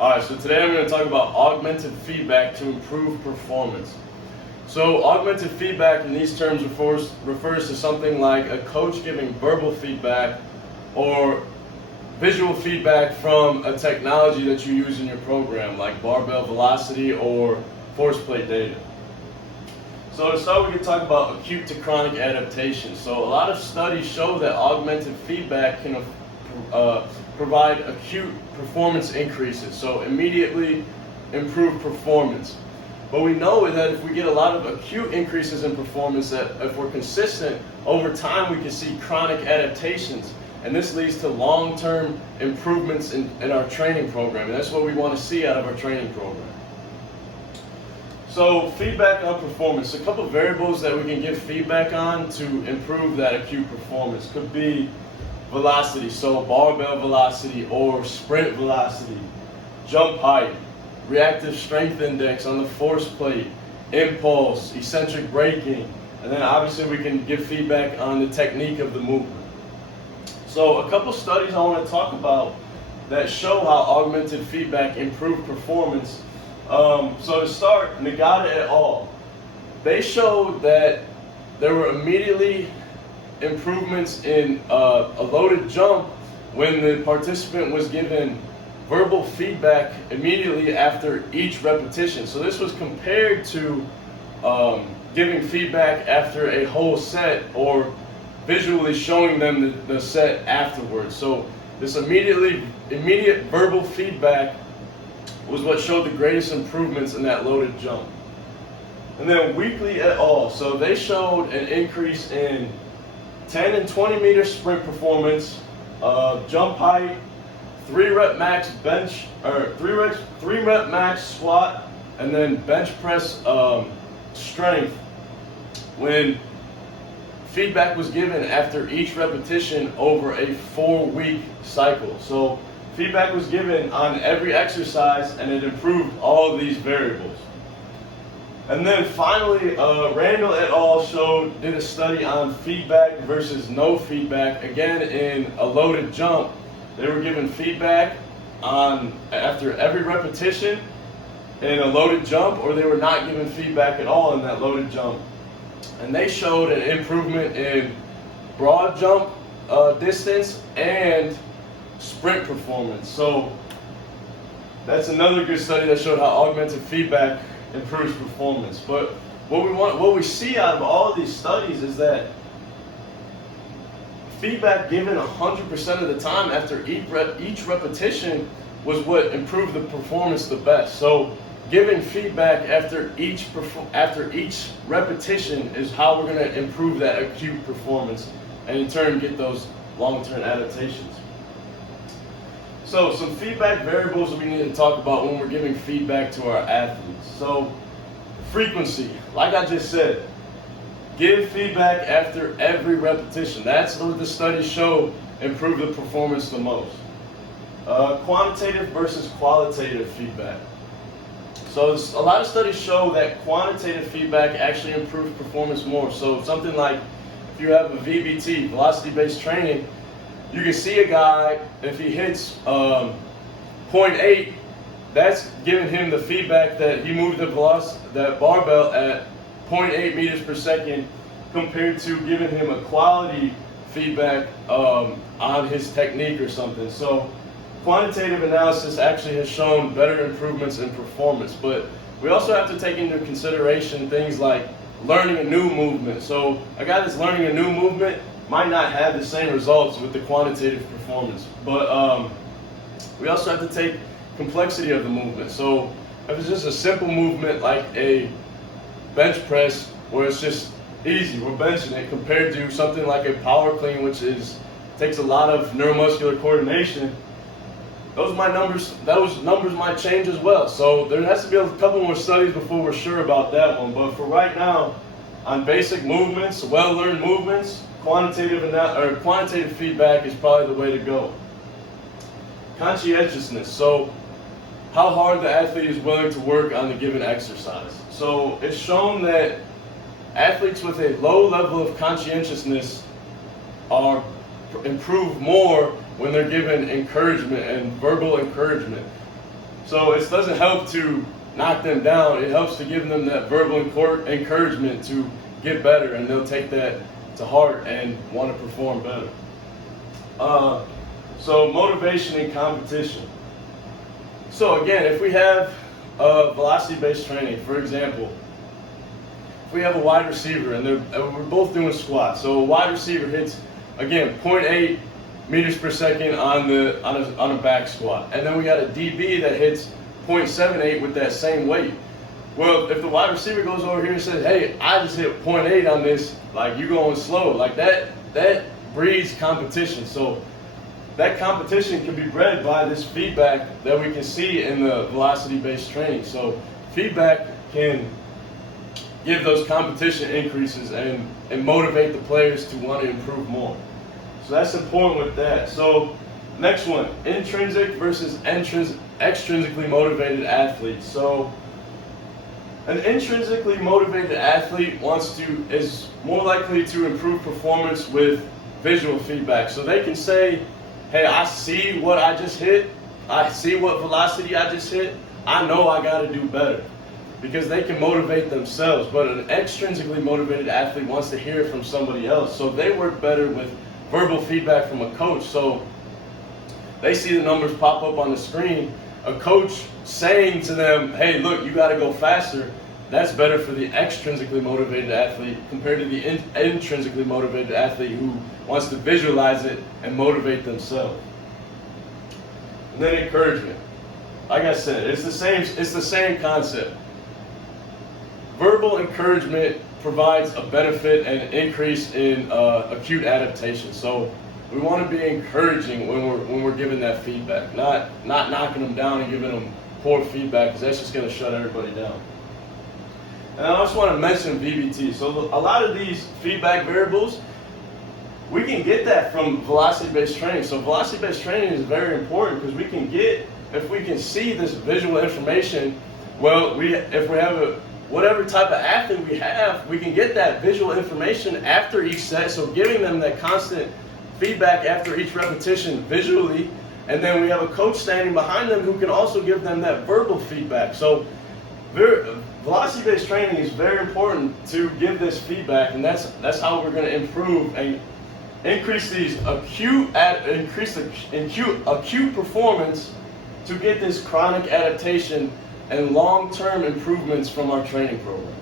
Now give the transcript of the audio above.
Alright, so today I'm going to talk about augmented feedback to improve performance. So augmented feedback in these terms refers to something like a coach giving verbal feedback or visual feedback from a technology that you use in your program, like barbell velocity or force plate data. So to start, we can talk about acute to chronic adaptation. So a lot of studies show that augmented feedback can provide acute performance increases, so immediately improve performance. But we know that if we get a lot of acute increases in performance, that if we're consistent, over time we can see chronic adaptations. And this leads to long-term improvements in our training program. And that's what we want to see out of our training program. So feedback on performance. A couple of variables that we can give feedback on to improve that acute performance could be velocity, so barbell velocity or sprint velocity, jump height, reactive strength index on the force plate, impulse, eccentric braking, and then obviously we can give feedback on the technique of the movement. So a couple studies I want to talk about that show how augmented feedback improved performance. So to start, Nagata et al. They showed that there were immediately improvements in a loaded jump when the participant was given verbal feedback immediately after each repetition. So this was compared to giving feedback after a whole set or visually showing them the set afterwards. So this immediate verbal feedback was what showed the greatest improvements in that loaded jump. And then Weekly et al. So they showed an increase in 10 and 20 meter sprint performance, jump height, 3 rep max bench, or 3 rep max squat, and then bench press strength when feedback was given after each repetition over a 4-week cycle. So feedback was given on every exercise and it improved all of these variables. And then finally, Randall et al. Did a study on feedback versus no feedback. Again, in a loaded jump, they were given feedback after every repetition in a loaded jump, or they were not given feedback at all in that loaded jump. And they showed an improvement in broad jump distance and sprint performance. So that's another good study that showed how augmented feedback improves performance. But what we see out of all of these studies is that feedback given 100% of the time after each repetition was what improved the performance the best. So giving feedback after each repetition is how we're going to improve that acute performance and in turn get those long-term adaptations. So some feedback variables we need to talk about when we're giving feedback to our athletes. So frequency, like I just said, give feedback after every repetition. That's what the studies show improve the performance the most. Quantitative versus qualitative feedback. So a lot of studies show that quantitative feedback actually improves performance more. So something like if you have a VBT, velocity-based training, you can see a guy, if he hits 0.8, that's giving him the feedback that he moved that barbell at 0.8 meters per second compared to giving him a quality feedback on his technique or something. So quantitative analysis actually has shown better improvements in performance, but we also have to take into consideration things like learning a new movement. So a guy that's learning a new movement might not have the same results with the quantitative performance, but we also have to take complexity of the movement. So if it's just a simple movement like a bench press where it's just easy, we're benching it, compared to something like a power clean, which takes a lot of neuromuscular coordination, those numbers might change as well. So there has to be a couple more studies before we're sure about that one. But for right now, on basic movements, well-learned movements, quantitative feedback is probably the way to go. Conscientiousness. So how hard the athlete is willing to work on the given exercise. So it's shown that athletes with a low level of conscientiousness improve more when they're given encouragement and verbal encouragement. So it doesn't help to knock them down. It helps to give them that verbal encouragement to get better, and they'll take that to heart and want to perform better. So motivation and competition. So again, if we have velocity-based training, for example, if we have a wide receiver and we're both doing squats, so a wide receiver hits, again, 0.8 meters per second on a back squat, and then we got a DB that hits 0.78 with that same weight. Well, if the wide receiver goes over here and says, "Hey, I just hit 0.8 on this," like, you going slow, like that breeds competition. So that competition can be bred by this feedback that we can see in the velocity-based training. So feedback can give those competition increases and motivate the players to want to improve more. So that's important with that. So next one, intrinsic versus extrinsically motivated athletes. So an intrinsically motivated athlete is more likely to improve performance with visual feedback. So they can say, "Hey, I see what I just hit. I see what velocity I just hit. I know I got to do better," because they can motivate themselves. But an extrinsically motivated athlete wants to hear it from somebody else. So they work better with verbal feedback from a coach. So they see the numbers pop up on the screen. A coach saying to them, "Hey, look, you got to go faster," that's better for the extrinsically motivated athlete compared to the intrinsically motivated athlete who wants to visualize it and motivate themselves. And then encouragement. Like I said, it's the same concept. Verbal encouragement provides a benefit and increase in acute adaptation. So we want to be encouraging when we're giving that feedback, not knocking them down and giving them poor feedback, because that's just going to shut everybody down. And I also want to mention VBT. So a lot of these feedback variables, we can get that from velocity-based training. So velocity-based training is very important because if we can see this visual information, well, if we have whatever type of athlete we have, we can get that visual information after each set. So giving them that constant feedback after each repetition visually, and then we have a coach standing behind them who can also give them that verbal feedback. So velocity-based training is very important to give this feedback, and that's how we're going to improve and increase acute performance to get this chronic adaptation and long-term improvements from our training program.